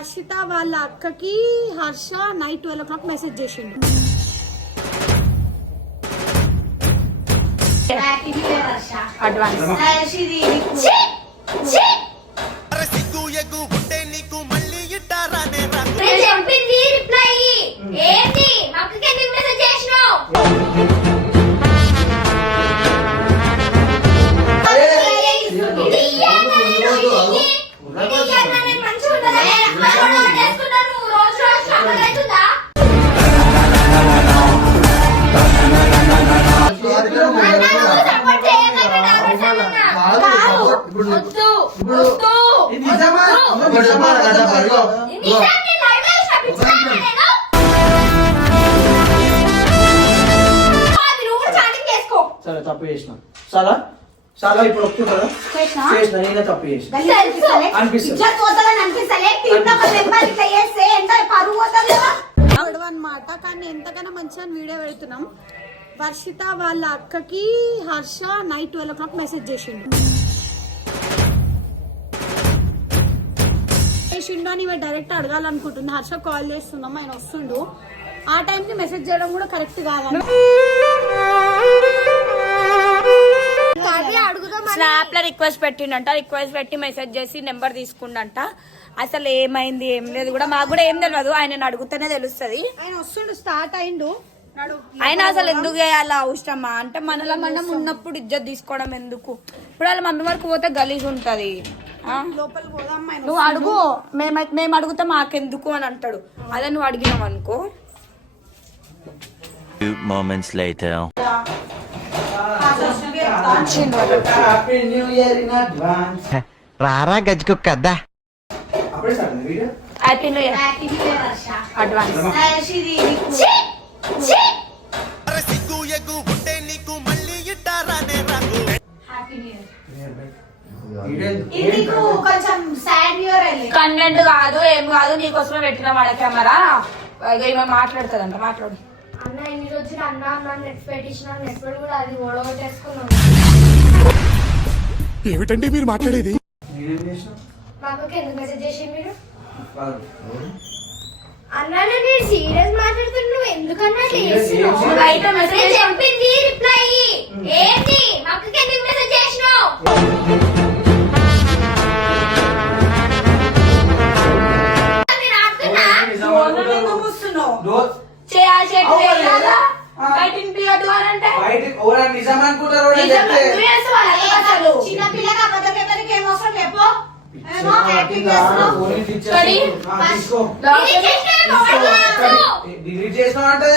వర్షిత వాళ్ళ అక్కకి Harsha night 12 o'clock message చేసిండు. అడ్వాన్స్ సరే తప్పు చేసిన చాలా చాలా ఇప్పుడు ఒప్పుకుంటారా చేసిన నేనే తప్పు చేసిన అన్నమాట. కానీ ఎంతకైనా మంచిగా వీడియో పెడుతున్నాం. వర్షిత వాళ్ళ అక్కకి హర్ష నైట్ 12 o'clock మెసేజ్ చేసిండు అని డైరెక్ట్ అడగాలనుకుంటుంది. హర్ష కాల్ చేస్తున్నాం, ఆయన వస్తుండు. ఆ టైంకి మెసేజ్ చేయడం కూడా కరెక్ట్ కావాలి. స్నాప్ లో రిక్వెస్ట్ పెట్టిండంట, రిక్వెస్ట్ పెట్టి మెసేజ్ చేసి నెంబర్ తీసుకుండంట. అసలు ఏమైంది ఏం లేదు కూడా మాకు కూడా ఏం తెలియదు, ఆయన అడుగుతూనే తెలుస్తుంది. ఆయన వస్తుండు, స్టార్ట్ అయిండు. ఆయన అసలు ఎందుకు చేయాలి అవసరమా అంటే మనలో మనం ఉన్నప్పుడు ఇజ్జత్ తీసుకోవడం ఎందుకు? ఇప్పుడు వాళ్ళ మమ్మీ వరకు పోతే గలీజ్ ఉంటది. నువ్వు అడుగు, మేము అడుగుతా మాకెందుకు అని అంటాడు. అదే నువ్వు అడిగినావు అనుకో. రారా గజ్జుకు కదా అడ్వాన్స్ కంటెంట్ కాదు ఏం కాదు, నీకోసమే పెట్టిన వాడ కెమెరా. ఏమో మాట్లాడుతుందంట, మాట్లాడు. అన్న ఇన్ని రోజులు అన్న నెట్ పెట్టించిన నెట్ కూడా అది ఓడగొట్టేసుకున్నాను. ఏమిటండి మీరు మాట్లాడేది? మాకు ఎందుకు మెసేజ్ చేసి మీరు అన్నా నేను సీరియస్ మాట్లాడుతున్నా, నువ్వు ఎందుకన్నా చెప్పింది రిప్లై ఏంటి? మాకు ఎందుకు మెసేజ్ చేసినావు? చిన్నపిల్లగా అబద్ధపెట్టడానికి ఏమవసరం చెప్పు. డిలీట్ చేసినా అంటే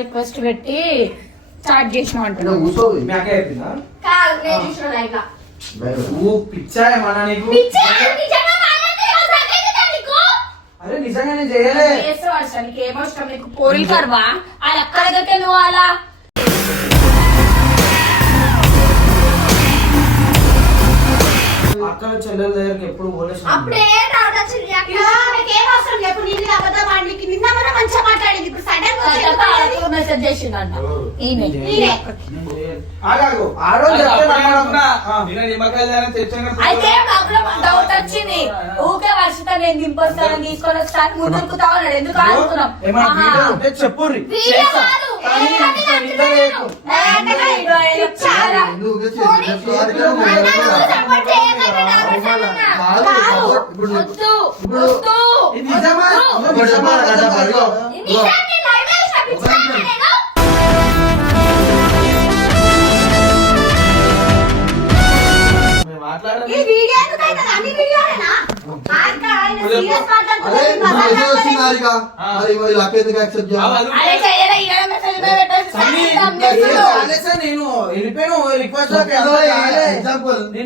రిక్వెస్ట్ పెట్టి స్టార్ట్ చేసిన పిచ్చా ఏమన్నా నీకు? అరే నిజంగా నేను చేయలే. ఏమవసరం నీకు? పోరీ కర్వా అది అక్కడ దగ్గరికి నువ్వు అలా అక్కడ చెల్లెల దగ్గరికి ఎప్పుడు పోలేదు. మెసేజ్ చేసిందంట. అయితే డౌట్ వచ్చింది. ఊకే వర్షిత నేను దింపొస్తానని తీసుకొని వస్తాను ముదురుకుతావు అన్నాడు. ఎందుకు ఆడుతున్నాం? చెప్పు నేను వెళ్ళిపోయాను.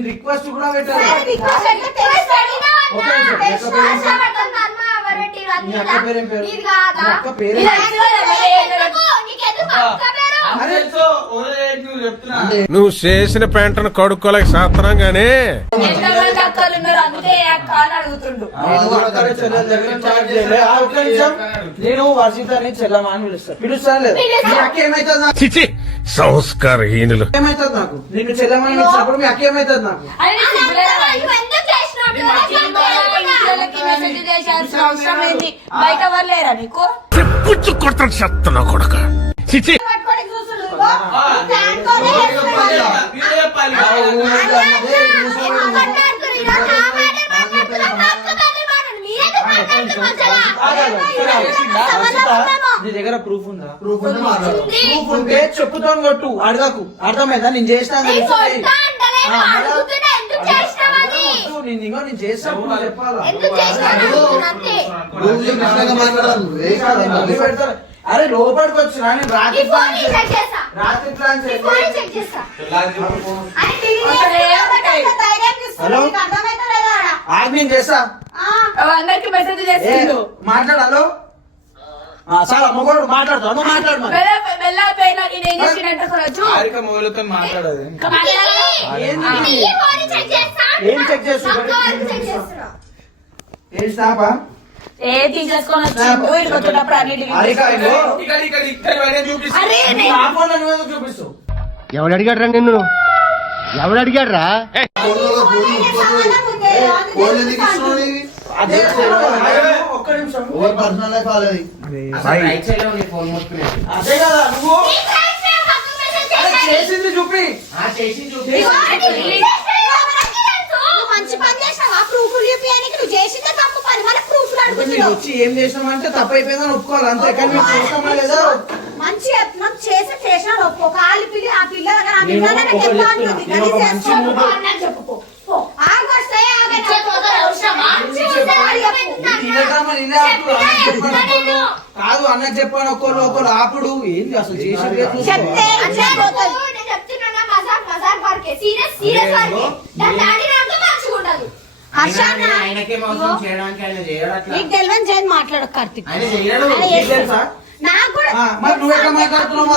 రిక్వెస్ట్ కూడా పెట్టాను. నువ్వు చేసిన పెంటను కడుక్కోలేక శాస్త్రం గానీ అక్కలు ఉన్నారు అందుకే ఏ అక్క అని అడుగుతుండు. నేను అక్కడ చెల్లెల దగ్గర చాట్ చేయలే. ఆ ఒక్క నిమిషం. నేను వర్షితని చెల్లమా అని పిలుస్తాను లేదు. మీ అక్క ఏమైతుంది నాకు? చిచి సంస్కారహీనులు. ఏమైతుంది నాకు? నిన్ను చెల్లమని పిలిచినప్పుడు మీ అక్క ఏమైతుంది నాకు? అరే నీకు సిగ్గులేదా? ఇంట్లోకి మెసేజ్ చేయాల్సిన అవసరం ఏంది? బయట ఎవరు లేరా నీకు? పుచ్చు కొడతాడు చెత్త నా కొడక. చిచి పట్టుకొని చూసుడు ఇగో. ఈ ప్లాన్ తోనే నీ దగ్గర ప్రూఫ్ ఉందా? ప్రూఫ్ ఉంటే చెప్పుతో కొట్టు, అడగకు. అర్థమైందా? నేను చేసినా నేను చేస్తాను చెప్పాలా? అరే లోపలికి వచ్చిన నేను రాత్రి ప్లాన్ హలో నేను చేస్తా. అందరికి మెసేజ్ చేస్తుండు. మాట్లాడాలో చాలా మొగోడు మాట్లాడుతావు. నువ్వు మాట్లాడు మరి. వెళ్ళకపోయినా నేను ఏం చేసినట్టు రోజు మాట్లాడదు. ఏం చెక్ చేస్తున్నా? ఏం స్నాపా? ఏ తీసేసుకొని వచ్చిండు ఇక్కడికి వచ్చినప్పుడు అన్నిటికీ చూపిస్తూ ఎవడు అడిగాడ్రా నిన్ను? ఎవడు అడిగాడ్రా? అదే ఒక్క నిమిషం. అదే కదా నువ్వు చేసింది చూపి. మంచి పని చేసావా? ప్రూఫ్ చూపించడానికి నువ్వు చేసిందే తప్పు పని. మన ప్రూఫ్ మీరు వచ్చి ఏం చేసినామంటే తప్పు అయిపోయిందని ఒప్పుకోవాలి అంతే. కానీ మీరు చేస్తామా లేదా? మంచి మనం చేసిన ఒప్పు ఒక ఆలి పిల్లి ఆ పిల్ల దగ్గర ఆ పిల్ల దగ్గర చెప్పా అంటుంది. నేను ఒక మంచి మూడు చెప్పుకో ఆగొస్తే కాదు అన్నకు చెప్పాను ఒకళ్ళు ఆపుడు ఏంది అసలు చేసి చెప్తే నీకు తెలియని చేయని మాట్లాడు కార్తిక్. నాకు కూడా మరి నువ్వు ఎట్లా మాట్లాడుతున్నావు?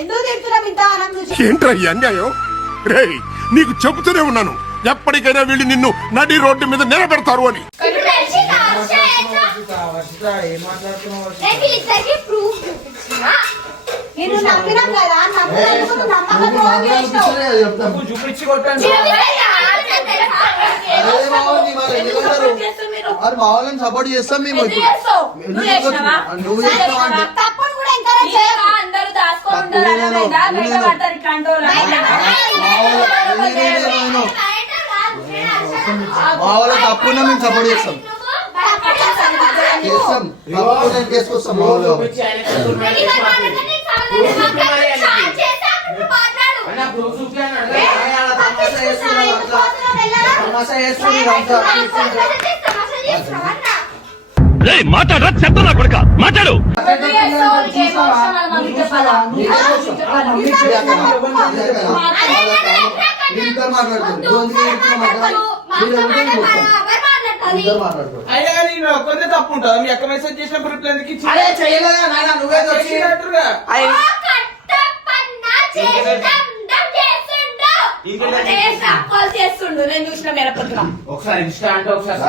ఎందుకు తిడుతున్నాం ఇంత ఆనందం? ఏంట్రా ఈ అన్యాయం? రేయ్ నీకు చెబుతూనే ఉన్నాను ఎప్పటికైనా వీళ్ళు నిన్ను నడి రోడ్డు మీద నిలబెడతారు అని. ఏం మాట్లాడుతున్నావు? నేను నమ్మినాం కదా, నమ్మకం చూపించి కొట్టండి. సపోర్ట్ చేస్తాం మేము. నువ్వు తప్పని కూడా ఎంకరేజ్ చేయాలి. అందరూ దాచుకొని ఉంటారు బయట పడతారు ఇట్లాంటి మా వాళ్ళ తప్పున్నా మేము సపోర్ట్ చేస్తాం. చేస్తాం తప్పు చేసుకొస్తాం మా వాళ్ళు. మాట్లాడరా చెత్త నా కొడక మాట్లాడు. ఒక్కరిదే తప్పు ఉంటుందా? మీ అక్క మెసేజ్ చేసినప్పుడు రిప్లై ఎందుకు ఇచ్చి? అరే చేయలేదా నాయన? నువ్వే వచ్చినట్టుగా చేస్తుండు. నేను చూసిన మేరపత్ర ఒకసారి ఇన్స్టా అంటే ఒకసారి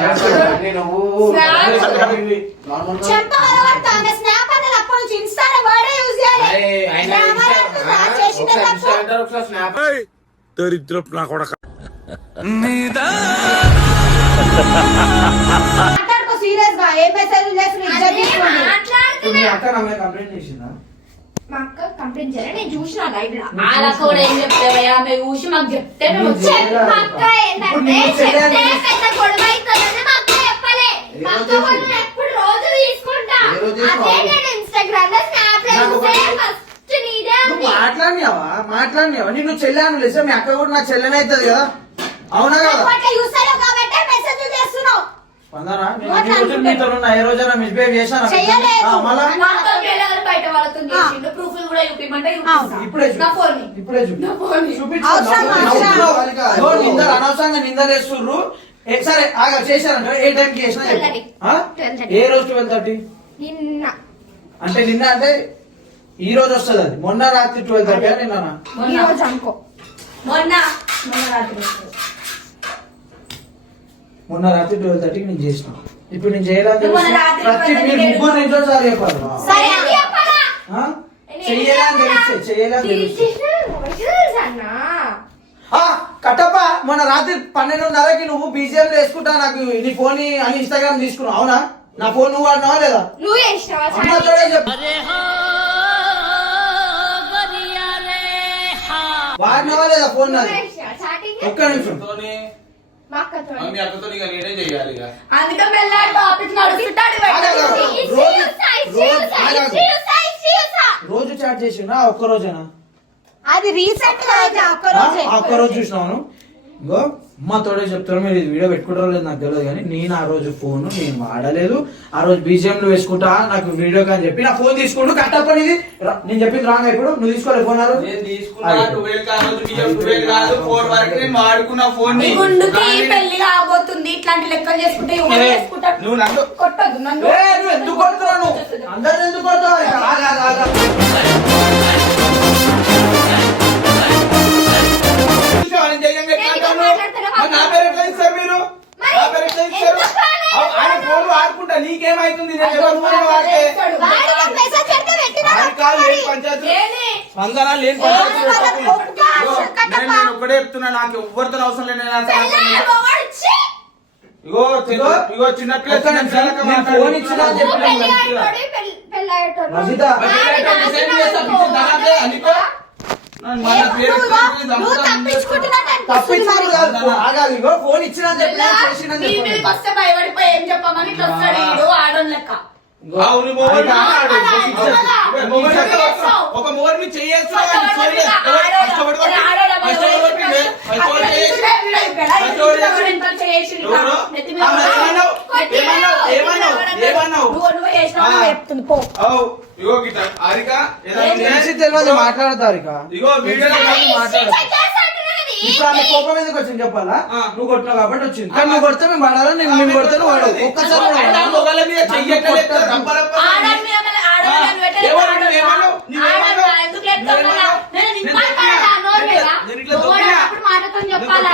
దరిద్రపు నా కొడక. సీరియస్ గా ఏ మెసేజ్ చేసి మీ అక్క నా మీద కంప్లైంట్ చేసిందా? మా అక్క కంప్లైంట్ చేయాలి. నేను చూసిన లైవ్ లో అలా కూడా ఏం చెప్తావయ్యా? మేము చూసి మాకు చెప్తే మేము మా అక్క ఏంటంటే చెప్తే పెద్ద గొడవ అవుతుందని మా అక్క చెప్పలే. మా అక్క వాళ్ళు ఎప్పుడు రోజు తీసుకుంటా. అదే నేను ఇన్స్టాగ్రామ్ లో స్నాప్ లో చూసే ఫస్ట్ నీదే నువ్వు మాట్లాడినావా? నిన్ను చెల్లాను లేసా? మీ అక్క కూడా నా చెల్లెనే అవుతుంది కదా, అవునా కదా? చూసాను కాబట్టి మెసేజ్ చేస్తున్నావు. ఏ రోజైనా మిస్బిహేవ్ చేశాను? బయట వాళ్ళతో చేసిండు. ప్రూఫ్లు కూడా చూపిమంటే ఇప్పుడే అనవసరంగా నిందలేస్తుర్రు. సరే ఆగా చేశారంట. ఏ టైంకి చేసినా ఏ రోజు 12:30 నిన్న అంటే నిన్న అంటే ఈ రోజు వస్తుంది అది. మొన్న రాత్రి 12:30 నిన్న ఈ రోజు అనుకో మొన్న రాత్రి వస్తుంది. మొన్న రాత్రి 12:30 నేను చేసిన. ఇప్పుడు నేను చేయడానికి నువ్వు మొన్న రాత్రి ప్రతి 12:30 మీరు ముగ్గురు నిజం సార్ చెప్పాలి. సరే అది చెప్పాలా? ఆ? చెయ్యాలని తెలుసు. కట్టప్ప మొన్న రాత్రి 12:30కి నువ్వు బీజిఎం వేసుకుంటా నాకు నీ ఫోన్ అని ఇన్స్టాగ్రామ్ తీసుకున్నావు అవునా? నా ఫోన్ నువ్వు వాడినావా లేదా? నువ్వు చేసినావా అమ్మతోడే చెప్పు. వాడినావా లేదా ఫోన్ నాది? చాటింగ్ ఒక్క నిమిషం. మా అక్కతో మీ అక్కతో ఇక నేనే చెయ్యాలి ఇక. అందుకే మెల్లగా టాపిక్ నడుస్తుంటాడు రోజు చాట్ చేసినా ఒక్క రోజేనా? అది రీసెంట్ గా ఒక్క రోజు చూసినాను. ఇంకో అమ్మ తోడే చెప్తారు. మీరు ఇది వీడియో పెట్టుకుంటారో లేదు నాకు తెలియదు కానీ నేను ఆ రోజు ఫోన్ నేను వాడలేదు. ఆ రోజు బీజిఎంలు వేసుకుంటా నాకు వీడియో కానీ చెప్పి నా ఫోన్ తీసుకుంటూ కట్టప్పని ఇది నేను చెప్పింది రాంగ్. ఇప్పుడు నువ్వు తీసుకోలేదు ఫోన్? నేను తీసుకున్నా 12 కాదు, బియ్యం 12 కాదు, 4 వరకు నేను వాడుకున్న ఫోన్ ని. గుండుకి పెళ్లి కాబోతుంది. ఇట్లాంటి లెక్కలు చేసుకుంటే ఎవరు చేసుకుంటారు? నువ్వు నన్ను కొట్టద్దు నన్ను. నువ్వు ఎందుకు కొడుతున్నావు? నువ్వు అందరిని ఎందుకు కొడతావు? చూసావా నేను చెయ్యంగా ఎట్లా అంటాను? మరి నా పేరు ఎట్లా ఇస్తారు మీరు? నా పేరు ఎట్లా ఇస్తారు? ఆయన ఫోన్ వాడుకుంటా నీకేమైతుంది? నేను ఎవరి ఫోన్ వాడితే మెసేజ్ పెడితే పెట్టినా వాడికా లేని పంచాయతీ స్పందన లేని పంచాయతీ. నేను ఒక్కడే చెప్తున్నా, నాకు ఎవ్వరితో అవసరం లేదు. నేను అంత ఇగో ఇగో చిన్న పిల్ల ఫోన్ ఇచ్చినా రజిత తప్పించుకోడు కాదు. ఆగాలి. ఇగో ఫోన్ ఇచ్చినా చెప్పినా చేసినా నీ మీదకి వస్తే భయపడిపోయి ఏం చెప్పమని ఇట్లా వస్తాడు ఈడు ఆడోన్ లెక్క. ఒక మొగడిని చేయేచ్చు. ఇగో గిట్ట అరిక తెలిసి తెలియదు మాట్లాడతారు. ఇక ఇగో వీడియో ఇప్పుడు ఆమె కోపం ఎందుకు వచ్చింది చెప్పాలా? నువ్వు కొట్టినావు కాబట్టి వచ్చింది. కానీ నువ్వు కొడితే మేము వాడాలి, నేను కొడితే నువ్వు వాడు. ఒక్కసారి మొగల మీద చెయ్యట్లేదు. ఆడోన్ మీద ఆడోన్ పెట్టలేదు. ఎందుకు లేపుతావు కదా? నేను నిన్ను మాట్లాడతా నోరు మీద. నువ్వు మాటతో చెప్పాలా?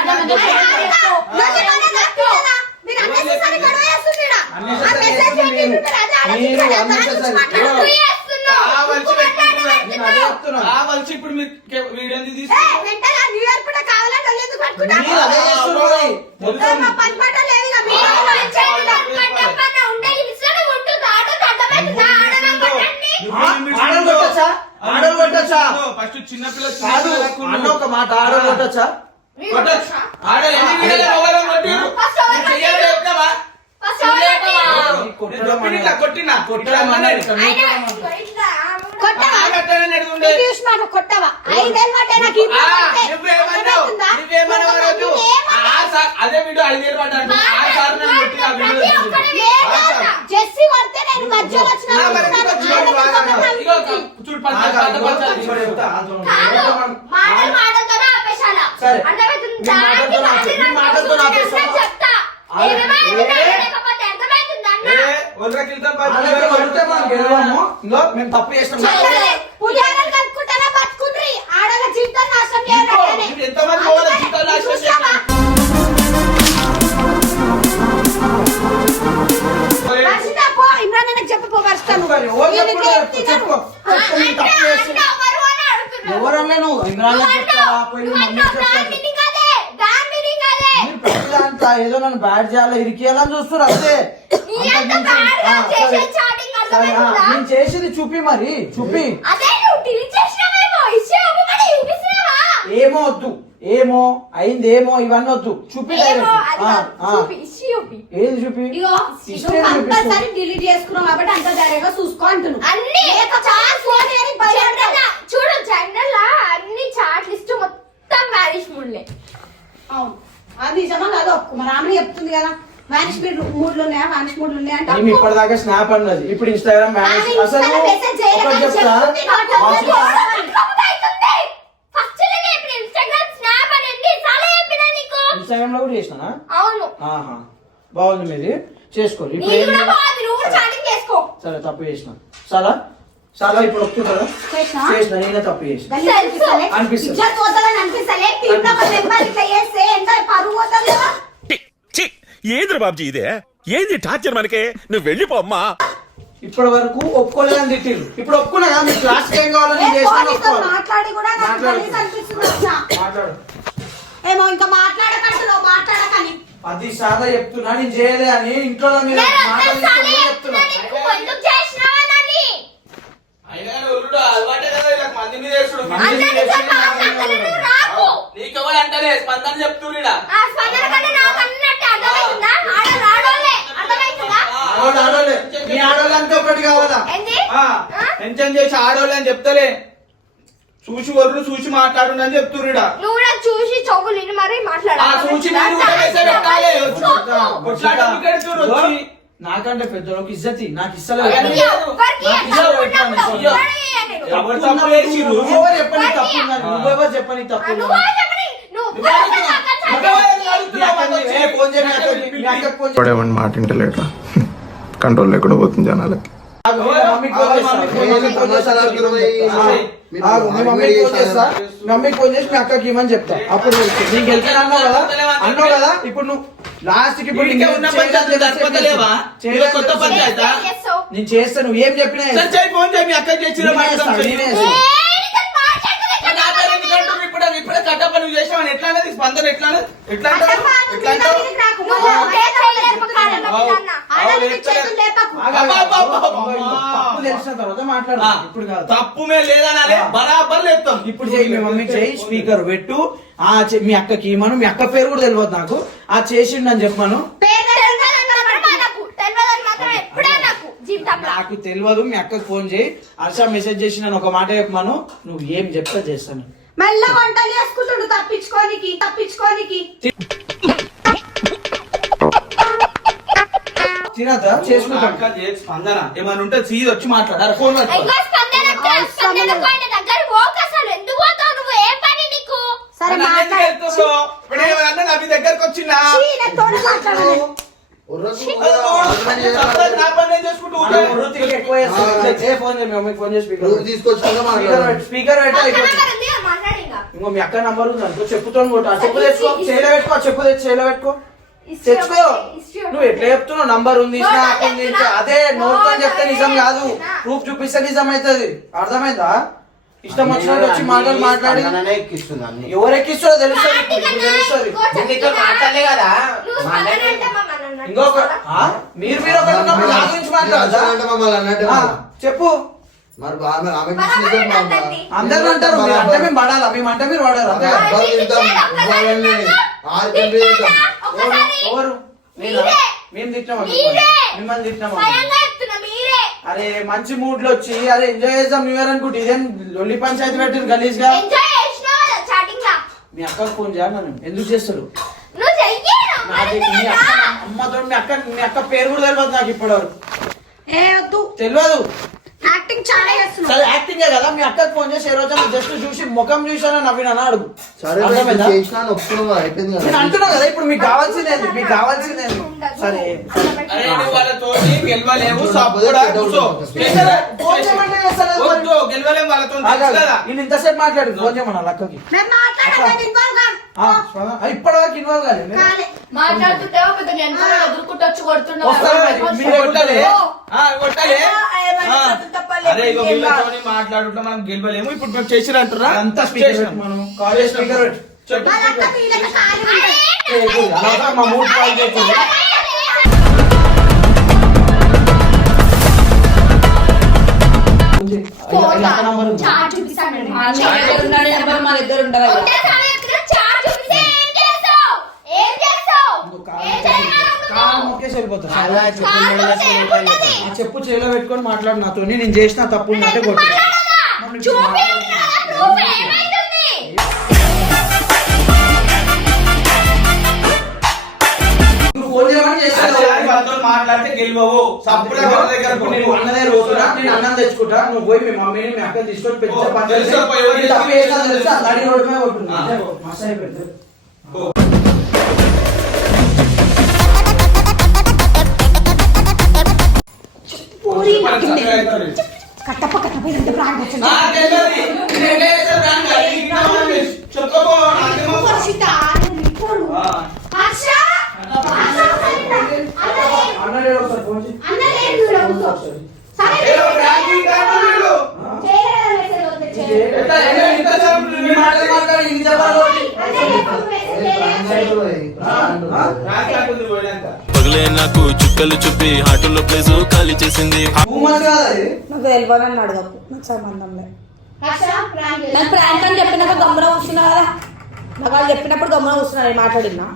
కావాల్సి ఇప్పుడు మీరు వీడియో ఎందుకు తీసుకుంటారు? ఆడలు కొట్టచ్చా? ఫస్ట్ చిన్నపిల్ల అన్న ఒక మాట, ఆడలు కొట్టచ్చా? ఆడ ఎన్ని వీడియోలు మొగలు కొట్టిరు? చెయ్యాలి చెప్తావా? కొట్టినా కొట్టవా 5 ఏళ్ళ మాట నాకు అదే వీడియో 5 ఏళ్ళు పడ్డాడు. జెస్సీ కొడితే నేను మధ్యలో మేము తప్పు చేస్తాం. పులిహారాలు కలుపుకుంటారా బతుకుండ్రి ఆడల జీవితం నాశనం చేయాలి. ఎంతమంది మొగల జీవితాలు నాశనం చేశారు? ఎవరన్నా నువ్వు ఇంద్రాలో చెప్తావా? పోయి మమ్మీ చెప్తావా? ఏదో నన్ను బ్యాడ్ చేయాలి, ఇరికేయాలని చూస్తున్నారు అంతే. నేను చేసింది చూపి, మరి చూపి. ఏమో వద్దు, ఏమో అయింది, ఏమో ఇవన్నీ వద్దు, చూపి. ఏది చూపి? కంపల్సరీ డిలీట్ చేసుకున్నాం కాబట్టి అంత ధైర్యంగా చూసుకో అంటున్నాను. చూడు జనరల్ అన్ని చాట్ లిస్ట్ మొత్తం మ్యారేజ్ మూడ్లే. అవును అది నిజమా కాదు ఒప్పుకో. మరి ఆమె చెప్తుంది కదా మ్యారేజ్ మూడ్లు ఉన్నాయా, మ్యారేజ్ మూడ్లు ఉన్నాయా అంటే మేము ఇప్పటిదాకా స్నాప్ అన్నది, ఇప్పుడు ఇన్స్టాగ్రామ్ మ్యారేజ్. అసలు ఒకటి చెప్తా, ఇన్స్టాగ్రామ్ లో కూడా చేసినా. అవును బాగుంది మీది, చేసుకోండి. ఇప్పుడు సరే తప్పు చేసిన. చాలా చాలా ఇప్పుడు ఒప్పుకుంటారా? చేసినా? చేసిన నేనే తప్పు చేసిన గలీజ్ అనిపిస్తలే? అనిపిస్తది. ఇజ్జత్ పోతుందని అనిపిస్తలే? టీంలో ఒక మెంబర్ ఇట్లా చేస్తే ఎంత పరువు పోతుంది కదా? ఏంద్ర బాబ్జీ ఇదే ఏంది టార్చర్ మనకే నువ్వు వెళ్ళిపో అమ్మా. ఇప్పటి వరకు ఒప్పుకోలేదని తిట్టిరు, ఇప్పుడు ఒప్పుకున్నా కదా. మీకు క్లాస్ ఏం కావాలని ఏ నేను చేసిన పోలీసుతో ఒప్పుకోవాలి. మాట్లాడి కూడా నాకు మాట్లాడు. గలీజ్ అనిపిస్తుంది అసలు. మాట్లాడు. ఏమో ఇంకా మాట్లాడకంటున్నావు, మాట్లాడకని. 10 సార్లు చెప్తున్నా నేను చేయలే అని ఇంట్లో మీద నేను మాటలు ఒక్కసారి తీసుకొని చెప్తున్నా చెప్తున్నా. నీకు ఎందుకు చేసినావనని. అయినా ఒల్లుడు అలవాటే కదా ఇలా మంది మీద వేసుడు. అందరితో మాట్లాడతాను నువ్వు రాకు. నీకెవరు అంటలే స్పందన చెప్తున్నా. ఆ స్పందన కన్నా నాకు అన్నట్టు అర్థమవుతుందా? ఆడోళ్ళే అర్థమవుతుందా? ఆడోళ్ళే మీ ఆడోళ్ళు అంతా ఒకటి కావాలా? ఏంది? ఎంజాయ్ చేసి ఆడోళ్ళు అని చెప్తలే, చూసి వరుడు చూసి మాట్లాడు అని చెప్తున్నా. నువ్వు నాకు చూసి చెవులు విని మరీ మాట్లాడాలి. చూసి మీరు కూడా వేసే పెట్టాలి. కొట్లాట ఇక్కడ చూడు వచ్చి. నాకంటే పెద్దోళ్ళకి ఇజ్జతి నాకు ఇస్తలేదు. ఎవరికి తప్పు ఉన్నప్పుడు ఒక్కడే నేను. ఎవరు తప్పు చేసిర్రు? నువ్వెవరు చెప్పని తప్పు ఉందని? నువ్వెవరు చెప్పని తప్పు ఉందని? నువ్వు చెప్పని నువ్వు ఫోన్ చేయి, మీ అక్కకి. మీ అక్కకి ఫోన్ చేయి. వాడేమని మాట వింటలేట్రా కంట్రోల్ లేకుండా పోతుంది జనాలకి. ఆగు, మీ మమ్మీకి ఫోన్ చేస్తా. మీ మమ్మీకి ఫోన్ చేస్తా. ఆగు, మీ మమ్మీకి ఫోన్ చేస్తా. మీ మమ్మీకి ఫోన్ చేసి మీ అక్కకి ఇవ్వమని చెప్తా. అప్పుడు తెలుస్తుంది. నీకు గెలిచిన అన్నావు కదా ఇప్పుడు నువ్వు లాస్ట్ కి ఇప్పుడు ఇంకే ఉన్న పంచాయతీ సరిపోతలేవా? ఇదో కొత్త పంచాయతా? నేను చేస్తా, నువ్వు ఏం చెప్పినా సరే చేయి, ఫోన్ చేయి, మీ అక్కకి చేసిరా మాట్లాడతాం. నేనే చేస్తా. ఇప్పుడే కట్టప్ప నువ్వు చేసావని ఎట్లా అనేది స్పందన ఎట్లా అనేది? ఎట్లా అంటావు? ఎట్లా అంటావు? తప్పు తెలిసిన తర్వాత మాట్లాడు. ఇప్పుడు కాదు. తప్పు మీద లేదనాలే, బరాబర్ లేపుతాం. ఇప్పుడు చేయి, మీ మమ్మీకి చేయి, స్పీకర్ పెట్టు. మీ అక్కకి ఇమ్మను. మీ అక్క పేరు కూడా తెలియదు నాకు. ఆ చేసిండు అని చెప్పాను. నాకు తెలియదు. మీ అక్కకి ఫోన్ చేయి. హర్ష మెసేజ్ చేసి నన్ను ఒక మాట చెప్పమను. నువ్వు ఏం చెప్తా చేస్తాను. మెల్ల వంటలు చేసుకుంటుండు తప్పించుకోనికి. తినదా చేసుకుంటాం. అక్క చేసి స్పందన ఏమైనా ఉంటే సీజ్ వచ్చి మాట్లాడారు. ఫోన్ సరే మాట్లాడు. మీ దగ్గరకు వచ్చిందా? చీ, నేను తోడు మాట్లాడాలి. నా పని నేను చేసుకుంటూ ఉంటా. వృత్తికి ఎక్కువ చేస్తాను. ఏ ఫోన్ చేయి, మీ మమ్మీకి ఫోన్ చేసి స్పీకర్ పెట్టు. తీసుకొచ్చిన మాట్లాడు. స్పీకర్ పెట్టు. ఇంకో మీ అక్క నంబర్ ఉంది అనుకో, చెప్పుతో కొట్టు. ఆ చెప్పు తెచ్చుకో, చేయలో పెట్టుకో. చెప్పు తెచ్చి చేయలో పెట్టుకో. తెచ్చుకో. నువ్వు ఎట్లా చెప్తున్నావు? నంబర్ ఉంది, స్నాప్ ఉంది. అదే నోట్తో చెప్తే నిజం కాదు, ప్రూఫ్ చూపిస్తే నిజం అవుతుంది. అర్థమైందా? ఇష్టం వచ్చినట్టు వచ్చి మాట్లాడి ఎవరు ఎక్కిస్తారో తెలుస్తుంది. మాట్లాడలే కదా. ఇంకొక మీరు ఒకటి ఉన్నప్పుడు నా గురించి మాట్లాడదా? చెప్పు. మరి ఆమెకి ఇచ్చిన అందరూ అంటారు మీరు అంటే మేము పడాలా, మేము అంటే మీరు పడాలి. అంతే కదా? ఎవరు? నేనా? మేము తిట్టినామా? మిమ్మల్ని తిట్టినామా? అరే మంచి మూడ్ లో వచ్చి అరే ఎంజాయ్ చేద్దాం న్యూ ఇయర్ అనుకుంటే ఇదేం లొల్లి పంచాయతీ పెట్టిరు గలీజ్ గా. మీ అక్కకు ఫోన్ చేయాలి. నన్ను ఎందుకు చేస్తారు? అమ్మతో మీ అక్క పేరు కూడా తెలియదు నాకు ఇప్పటివరకు. ఏ వద్దు, తెలియదు. యాక్టింగ్ చాలా చేస్తున్నావు. సరే యాక్టింగే కదా. మీ అక్కకు ఫోన్ చేసి ఏ రోజు జస్ట్ చూసి ముఖం చూసాను నవ్వినా అడుగు. సరే అర్థమైందా? చేసినా ఒప్పుకున్నావా? అయిపోయింది కదా. నేను అంటున్నా కదా ఇప్పుడు మీకు కావాల్సిందేది, మీకు కావాల్సిందేది. సరే అరే నువ్వు వాళ్ళతో గెలవలేవు. సపోర్ట్ కూర్చో. ఫోన్ చేయమంటే చేస్తలేదు. వద్దు, గెలవలేము వాళ్ళతో. కదా నేను ఇంతసేపు మాట్లాడి ఫోన్ చేయమన్నా అక్కకి. నేను మాట్లాడలేదు, ఇన్వాల్వ్ కాదు. ఇప్పటి వరకు ఇన్వాల్వ్ కాలేదు. కాలే. మాట్లాడుతుంటే పెద్ద నేను ఎదుర్కొంటూ వచ్చి కొడుతున్నావు. వస్తారు మరి. మీరు కొట్టాలి. కొట్టాలి. తప్పలేదు. అరే ఇగో వీళ్ళతోని మాట్లాడుకుంటా మనం గెలవలేము. ఇప్పుడు మేము చేసిరంటారా? అంతా స్పీకర్ పెట్టు మనం. కాలేజ్ స్పీకర్ పెట్టు. చెప్పు. వాళ్ళ అక్క వీళ్ళకి ఖాళీ ఉంటుంది. అలాగా మా మూడ్ కాల్ చేస్తుంది. ఇలా అక్క నంబర్ ఉంది. మా దగ్గర ఉన్నాడు ఎవరు మా దగ్గర ఉండదు. కాలు మొక్కేసి వెళ్ళిపోతా. ఆ చెప్పు చేలో పెట్టుకొని మాట్లాడు నాతో. నేను చేసిన తప్పు ఉందంటే కొట్టు. నువ్వు ఫోన్ చేయమని చేస్తాను. వాళ్ళతో మాట్లాడితే గెలవవు. సప్పుడు ఎవరి దగ్గర నేను అన్నదే రోజున నేను అన్నం తెచ్చుకుంటా. నువ్వు పోయి మీ మమ్మీని మీ అక్కని తీసుకొని పెద్ద పని చేసి తెలుసా పోయి ఎవరు తప్పు చేసినా తెలుసా? నడి రోడ్డు మీద కొట్టు. మసాయి పెట్టు. కట్టప్ప ఇదంతా ప్రాంక్ వచ్చింది. నాకు తెలియదు. నేను ఎట్లా చేస్తా prank? అది ఇంకా మనం చెప్పుకోపో, నాకేమో. వర్షిత నేను ఇప్పుడు హర్ష అన్నలేడు ఒకసారి ఫోన్ చేయి. అన్న లేదు చూడు కూర్చో. సరే ఏదో prank ఇంకా వీళ్ళు. చేయలేదా మెసేజ్ వద్దు చేయలేదు. ఎట్లా ఇంతసేపు నీ మాటలు మాట్లాడి ఇది చెప్పాలి ఒకటి. prank అంటుంది పోయినాక. పగలే నాకు చుక్కలు చూపి హార్ట్లో ప్లేస్ ఖాళీ చేసింది. టూ మచ్ కాదా ఇది? నాకు తెలియదని అడగకు, నాకు సంబంధం లేదు. హర్ష ప్రాంక్ నాకు ప్రాంక్ అని చెప్పినాక గమ్మున కూర్చున్నా కదా, నాకు వాళ్ళు చెప్పినప్పుడు గమ్మున కూర్చున్నా, నేను మాట్లాడినా.